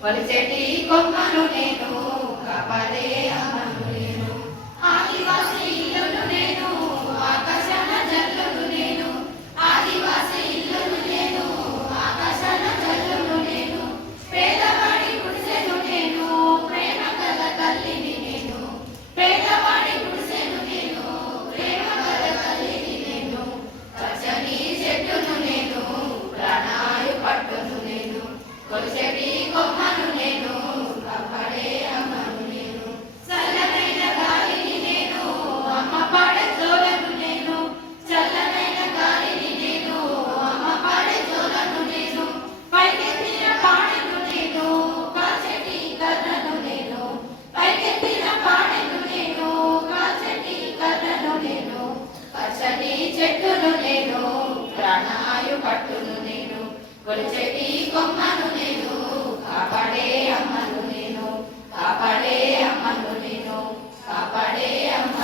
కొలిచెటి కొమ్మను నేను కాపాడే అమ్మను నేను ఆదివాసి ఇల్లును నేను ఆకాశాన జల్లును నేను ఆదివాసి ఇల్లును నేను ఆకాశాన జల్లును నేను పేదవాడి గుడిసెను నేను ప్రేమ గల తల్లిని నేను పేదవాడి గుడిసెను నేను ప్రేమ గల తల్లిని నేను పచ్చని చెట్టును నేను ప్రాణాయు పట్టును నేను కొలిచెటి కొమ్మను నేను కాపాడే అమ్మను నేను చల్లనైన గాలిని నేను అమ్మ పాడే జోలను నేను చల్లనైన గాలిని నేను అమ్మ పాడే జోలను నేను పైకెత్తిన పాడెను నేను కాచెటి కర్రను నేను పైకెత్తిన పాడెను నేను కాచెటి కర్రను నేను పచ్చని చెట్టును నేను ప్రాణాయు పట్టును నేను కొలిచెటి కొమ్మను నేను